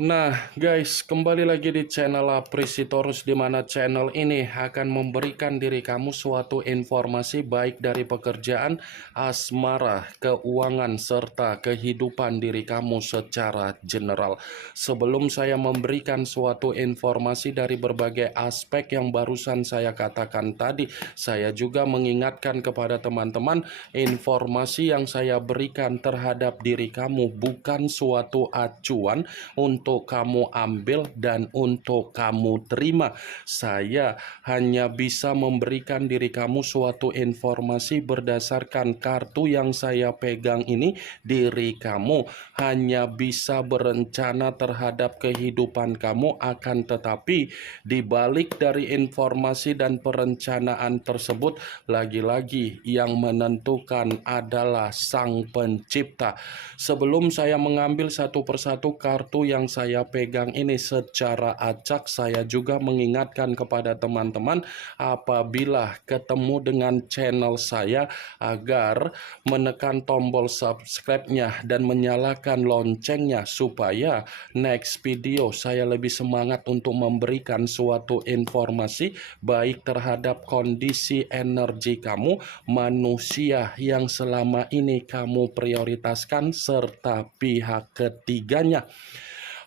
Nah guys, kembali lagi di channel Apresitorus, di mana channel ini akan memberikan diri kamu suatu informasi baik dari pekerjaan, asmara, keuangan, serta kehidupan diri kamu secara general. Sebelum saya memberikan suatu informasi dari berbagai aspek yang barusan saya katakan tadi, saya juga mengingatkan kepada teman-teman, informasi yang saya berikan terhadap diri kamu bukan suatu acuan untuk kamu ambil dan untuk kamu terima. Saya hanya bisa memberikan diri kamu suatu informasi berdasarkan kartu yang saya pegang ini. Diri kamu hanya bisa berencana terhadap kehidupan kamu, akan tetapi di balik dari informasi dan perencanaan tersebut, lagi-lagi yang menentukan adalah Sang Pencipta. Sebelum saya mengambil satu persatu kartu yang saya pegang ini secara acak, saya juga mengingatkan kepada teman-teman apabila ketemu dengan channel saya agar menekan tombol subscribe-nya dan menyalakan loncengnya supaya next video saya lebih semangat untuk memberikan suatu informasi baik terhadap kondisi energi kamu, manusia yang selama ini kamu prioritaskan, serta pihak ketiganya.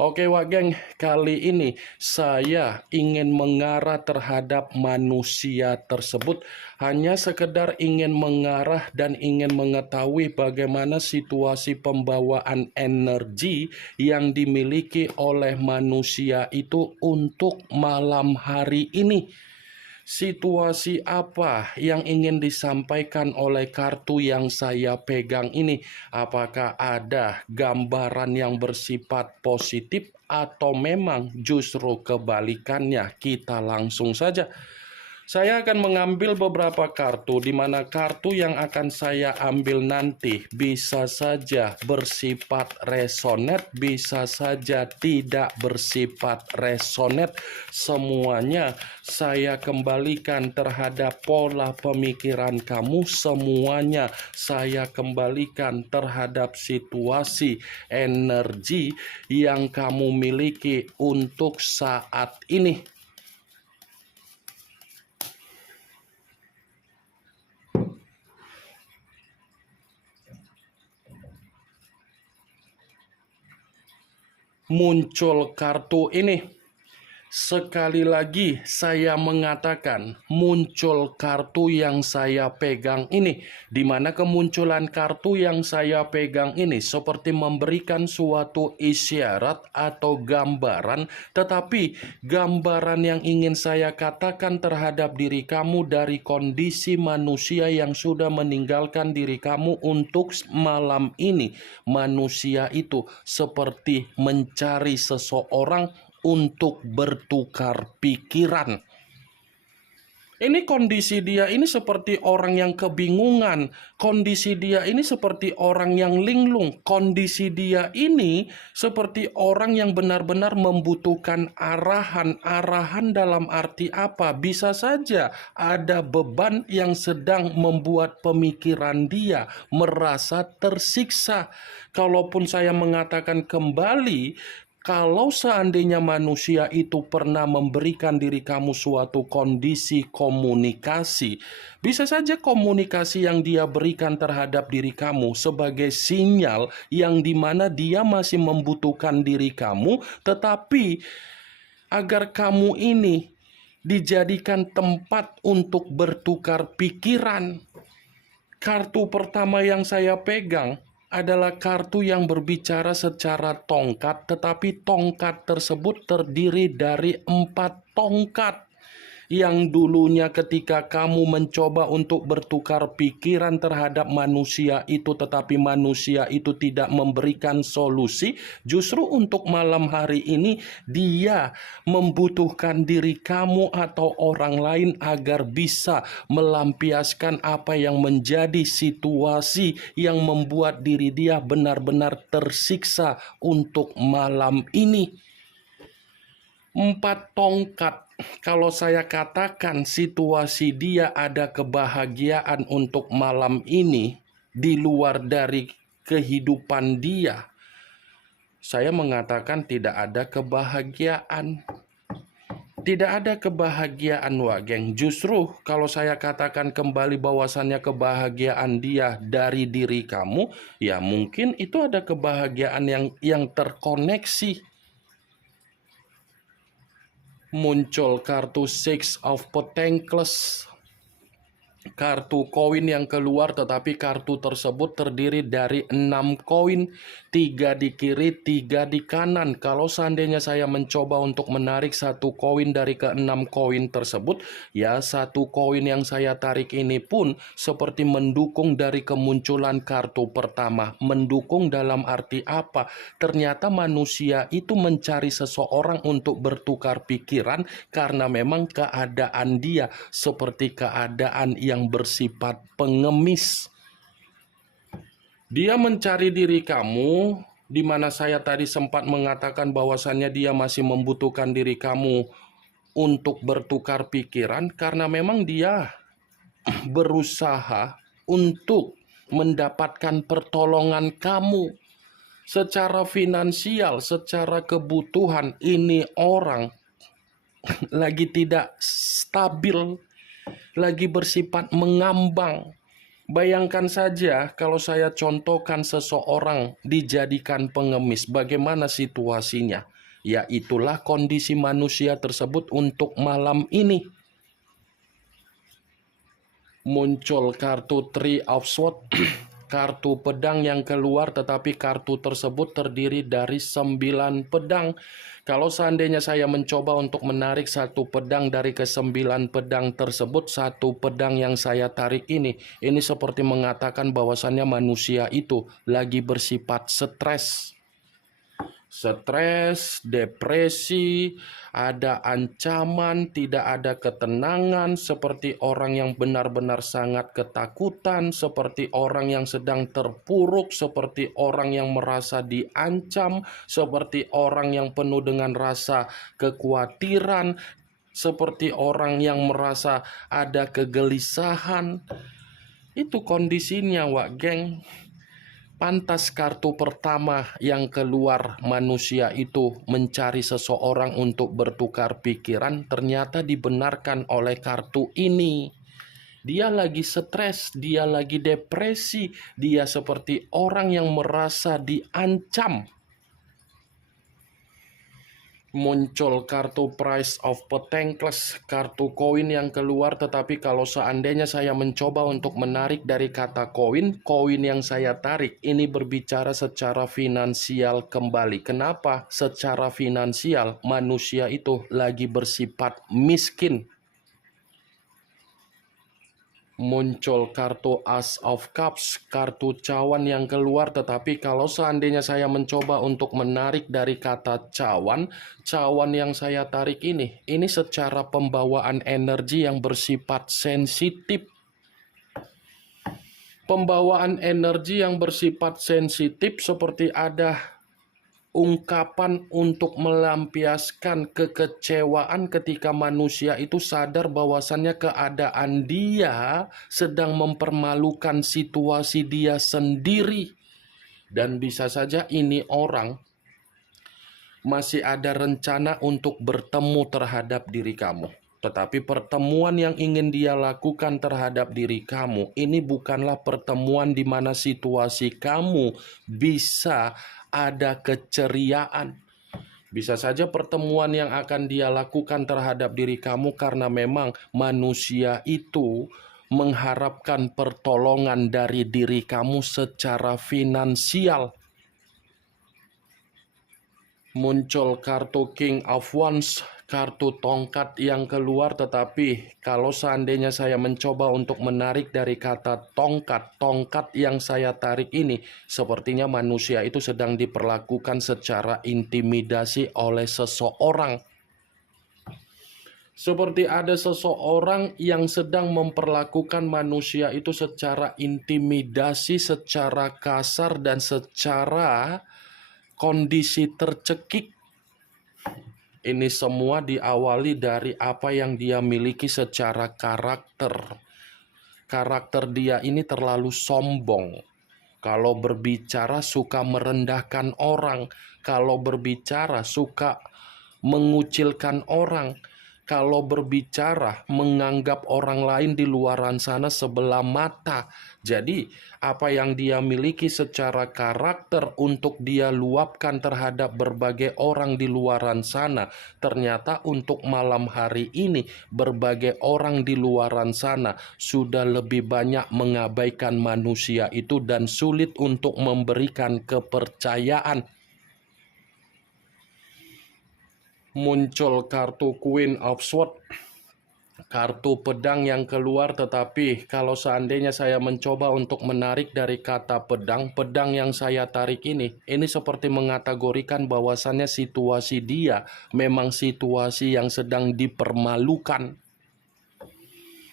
Oke Wak Geng, kali ini saya ingin mengarah terhadap manusia tersebut. Hanya sekedar ingin mengarah dan ingin mengetahui bagaimana situasi pembawaan energi yang dimiliki oleh manusia itu untuk malam hari ini. Situasi apa yang ingin disampaikan oleh kartu yang saya pegang ini? Apakah ada gambaran yang bersifat positif atau memang justru kebalikannya? Kita langsung saja. Saya akan mengambil beberapa kartu, di mana kartu yang akan saya ambil nanti bisa saja bersifat resonate, bisa saja tidak bersifat resonate. Semuanya saya kembalikan terhadap pola pemikiran kamu, semuanya saya kembalikan terhadap situasi energi yang kamu miliki untuk saat ini. Muncul kartu ini. Sekali lagi saya mengatakan, muncul kartu yang saya pegang ini, di mana kemunculan kartu yang saya pegang ini seperti memberikan suatu isyarat atau gambaran, tetapi gambaran yang ingin saya katakan terhadap diri kamu dari kondisi manusia yang sudah meninggalkan diri kamu untuk malam ini. Manusia itu seperti mencari seseorang untuk bertukar pikiran. Ini kondisi dia ini seperti orang yang kebingungan. Kondisi dia ini seperti orang yang linglung. Kondisi dia ini seperti orang yang benar-benar membutuhkan arahan. Arahan dalam arti apa? Bisa saja ada beban yang sedang membuat pemikiran dia merasa tersiksa. Kalaupun saya mengatakan kembali, kalau seandainya manusia itu pernah memberikan diri kamu suatu kondisi komunikasi, bisa saja komunikasi yang dia berikan terhadap diri kamu sebagai sinyal yang dimana dia masih membutuhkan diri kamu, tetapi agar kamu ini dijadikan tempat untuk bertukar pikiran. Kartu pertama yang saya pegang adalah kartu yang berbicara secara tongkat, tetapi tongkat tersebut terdiri dari 4 tongkat. Yang dulunya ketika kamu mencoba untuk bertukar pikiran terhadap manusia itu, tetapi manusia itu tidak memberikan solusi, justru untuk malam hari ini dia membutuhkan diri kamu atau orang lain agar bisa melampiaskan apa yang menjadi situasi yang membuat diri dia benar-benar tersiksa untuk malam ini. 4 tongkat. Kalau saya katakan situasi dia ada kebahagiaan untuk malam ini di luar dari kehidupan dia, Saya mengatakan tidak ada kebahagiaan. Tidak ada kebahagiaan, Wak Geng. Justru kalau saya katakan kembali bahwasannya kebahagiaan dia dari diri kamu, ya mungkin itu ada kebahagiaan yang terkoneksi. Muncul kartu Six of Pentacles. Kartu koin yang keluar, tetapi kartu tersebut terdiri dari 6 koin, 3 di kiri, 3 di kanan. Kalau seandainya saya mencoba untuk menarik satu koin dari ke-6 koin tersebut, ya satu koin yang saya tarik ini pun seperti mendukung dari kemunculan kartu pertama. Mendukung dalam arti apa? Ternyata manusia itu mencari seseorang untuk bertukar pikiran karena memang keadaan dia seperti keadaan yang bersifat pengemis. Dia mencari diri kamu, di mana saya tadi sempat mengatakan bahwasannya dia masih membutuhkan diri kamu untuk bertukar pikiran karena memang dia berusaha untuk mendapatkan pertolongan kamu secara finansial, secara kebutuhan. Ini orang lagi tidak stabil, lagi bersifat mengambang. Bayangkan saja kalau saya contohkan seseorang dijadikan pengemis, bagaimana situasinya? Ya itulah kondisi manusia tersebut untuk malam ini. Muncul kartu Three of Swords, kartu pedang yang keluar, tetapi kartu tersebut terdiri dari 9 pedang. Kalau seandainya saya mencoba untuk menarik satu pedang dari ke-9 pedang tersebut, satu pedang yang saya tarik ini seperti mengatakan bahwasannya manusia itu lagi bersifat stres. Stres, depresi, ada ancaman, tidak ada ketenangan, seperti orang yang benar-benar sangat ketakutan, seperti orang yang sedang terpuruk, seperti orang yang merasa diancam, seperti orang yang penuh dengan rasa kekhawatiran, seperti orang yang merasa ada kegelisahan. Itu kondisinya, Wak Geng. Pantas kartu pertama yang keluar manusia itu mencari seseorang untuk bertukar pikiran, ternyata dibenarkan oleh kartu ini. Dia lagi stres, dia lagi depresi, dia seperti orang yang merasa diancam. Muncul kartu Price of Pentacles, kartu koin yang keluar, tetapi kalau seandainya saya mencoba untuk menarik dari kata koin, koin yang saya tarik ini berbicara secara finansial kembali. Kenapa? Secara finansial manusia itu lagi bersifat miskin. Muncul kartu Ace of Cups, kartu cawan yang keluar, tetapi kalau seandainya saya mencoba untuk menarik dari kata cawan, cawan yang saya tarik ini secara pembawaan energi yang bersifat sensitif. Pembawaan energi yang bersifat sensitif seperti ada ungkapan untuk melampiaskan kekecewaan ketika manusia itu sadar bahwasannya keadaan dia sedang mempermalukan situasi dia sendiri. Dan bisa saja ini orang masih ada rencana untuk bertemu terhadap diri kamu. Tetapi pertemuan yang ingin dia lakukan terhadap diri kamu ini bukanlah pertemuan di mana situasi kamu bisa ada keceriaan. Bisa saja pertemuan yang akan dia lakukan terhadap diri kamu karena memang manusia itu mengharapkan pertolongan dari diri kamu secara finansial. Muncul kartu King of Wands, kartu tongkat yang keluar, tetapi kalau seandainya saya mencoba untuk menarik dari kata tongkat, tongkat yang saya tarik ini sepertinya manusia itu sedang diperlakukan secara intimidasi oleh seseorang. Seperti ada seseorang yang sedang memperlakukan manusia itu secara intimidasi, secara kasar, dan secara kondisi tercekik. Ini semua diawali dari apa yang dia miliki secara karakter. Karakter dia ini terlalu sombong. Kalau berbicara suka merendahkan orang, kalau berbicara suka mengucilkan orang, kalau berbicara menganggap orang lain di luaran sana sebelah mata. Jadi apa yang dia miliki secara karakter untuk dia luapkan terhadap berbagai orang di luaran sana, ternyata untuk malam hari ini berbagai orang di luaran sana sudah lebih banyak mengabaikan manusia itu dan sulit untuk memberikan kepercayaan. Muncul kartu Queen of Swords, kartu pedang yang keluar, tetapi kalau seandainya saya mencoba untuk menarik dari kata pedang, pedang yang saya tarik ini seperti mengategorikan bahwasannya situasi dia memang situasi yang sedang dipermalukan.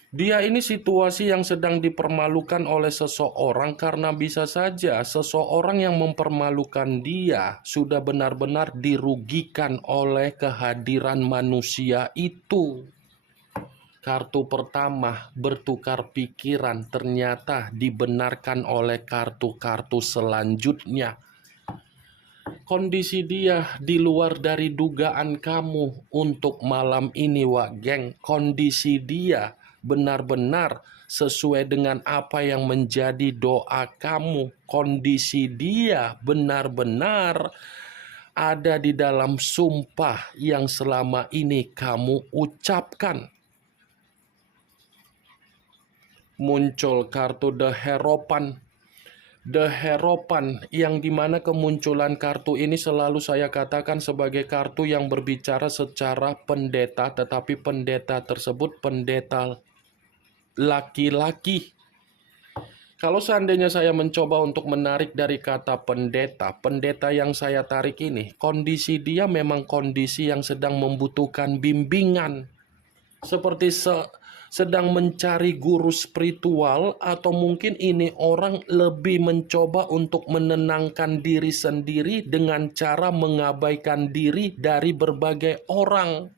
Dia ini situasi yang sedang dipermalukan oleh seseorang karena bisa saja seseorang yang mempermalukan dia sudah benar-benar dirugikan oleh kehadiran manusia itu. Kartu pertama bertukar pikiran ternyata dibenarkan oleh kartu-kartu selanjutnya. Kondisi dia di luar dari dugaan kamu untuk malam ini, Wak Geng. Kondisi dia benar-benar sesuai dengan apa yang menjadi doa kamu. Kondisi dia benar-benar ada di dalam sumpah yang selama ini kamu ucapkan. Muncul kartu The Hierophant. The Hierophant, yang dimana kemunculan kartu ini selalu saya katakan sebagai kartu yang berbicara secara pendeta, tetapi pendeta tersebut pendeta laki-laki. Kalau seandainya saya mencoba untuk menarik dari kata pendeta, pendeta yang saya tarik ini, kondisi dia memang kondisi yang sedang membutuhkan bimbingan. Seperti sedang mencari guru spiritual, atau mungkin ini orang lebih mencoba untuk menenangkan diri sendiri dengan cara mengabaikan diri dari berbagai orang.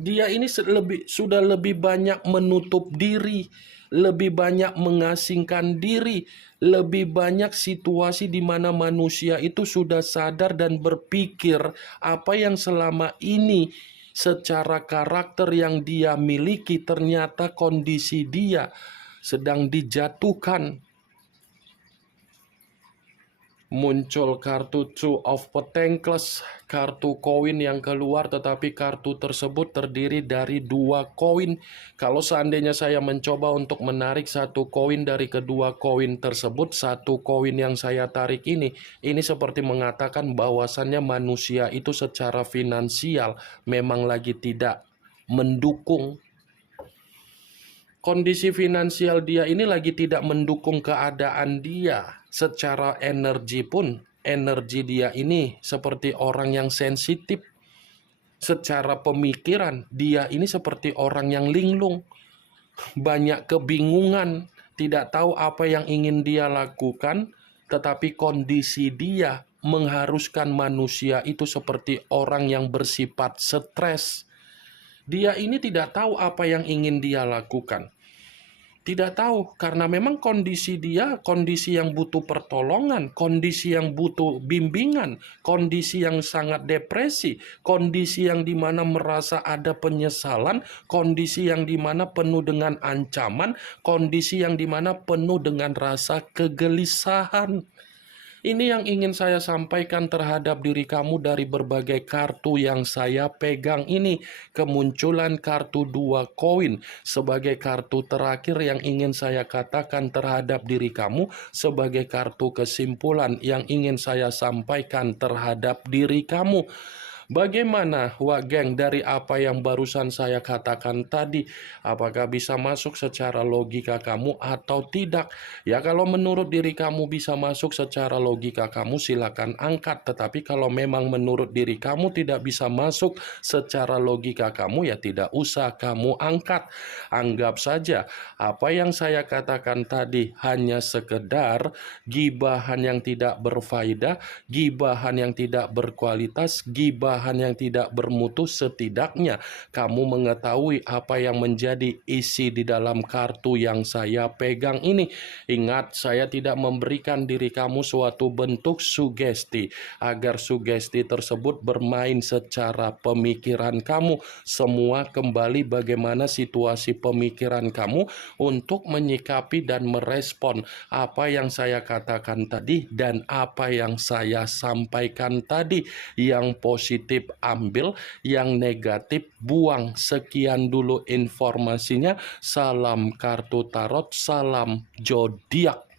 Dia ini sudah lebih banyak menutup diri, lebih banyak mengasingkan diri, lebih banyak situasi di mana manusia itu sudah sadar dan berpikir apa yang selama ini secara karakter yang dia miliki ternyata kondisi dia sedang dijatuhkan. Muncul kartu Two of Pentacles, kartu koin yang keluar, tetapi kartu tersebut terdiri dari 2 koin. Kalau seandainya saya mencoba untuk menarik 1 koin dari kedua koin tersebut, 1 koin yang saya tarik ini seperti mengatakan bahwasannya manusia itu secara finansial memang lagi tidak mendukung. Kondisi finansial dia ini lagi tidak mendukung keadaan dia. Secara energi pun, energi dia ini seperti orang yang sensitif. Secara pemikiran, dia ini seperti orang yang linglung. Banyak kebingungan, tidak tahu apa yang ingin dia lakukan, tetapi kondisi dia mengharuskan manusia itu seperti orang yang bersifat stres. Dia ini tidak tahu apa yang ingin dia lakukan. Tidak tahu, karena memang kondisi dia kondisi yang butuh pertolongan, kondisi yang butuh bimbingan, kondisi yang sangat depresi, kondisi yang dimana merasa ada penyesalan, kondisi yang dimana penuh dengan ancaman, kondisi yang dimana penuh dengan rasa kegelisahan. Ini yang ingin saya sampaikan terhadap diri kamu dari berbagai kartu yang saya pegang ini. Kemunculan kartu 2 koin sebagai kartu terakhir yang ingin saya katakan terhadap diri kamu, sebagai kartu kesimpulan yang ingin saya sampaikan terhadap diri kamu. Bagaimana, Wak Geng, dari apa yang barusan saya katakan tadi? Apakah bisa masuk secara logika kamu atau tidak? Ya, kalau menurut diri kamu bisa masuk secara logika kamu, silakan angkat. Tetapi kalau memang menurut diri kamu tidak bisa masuk secara logika kamu, ya tidak usah kamu angkat. Anggap saja apa yang saya katakan tadi hanya sekedar gibahan yang tidak berfaedah, gibahan yang tidak berkualitas, gibahan pernikahan yang tidak bermutu, setidaknya kamu mengetahui apa yang menjadi isi di dalam kartu yang saya pegang ini. Ingat, saya tidak memberikan diri kamu suatu bentuk sugesti, agar sugesti tersebut bermain secara pemikiran kamu. Semua kembali bagaimana situasi pemikiran kamu untuk menyikapi dan merespon apa yang saya katakan tadi dan apa yang saya sampaikan tadi. Yang positif ambil, yang negatif buang. Sekian dulu informasinya. Salam kartu tarot, salam zodiak.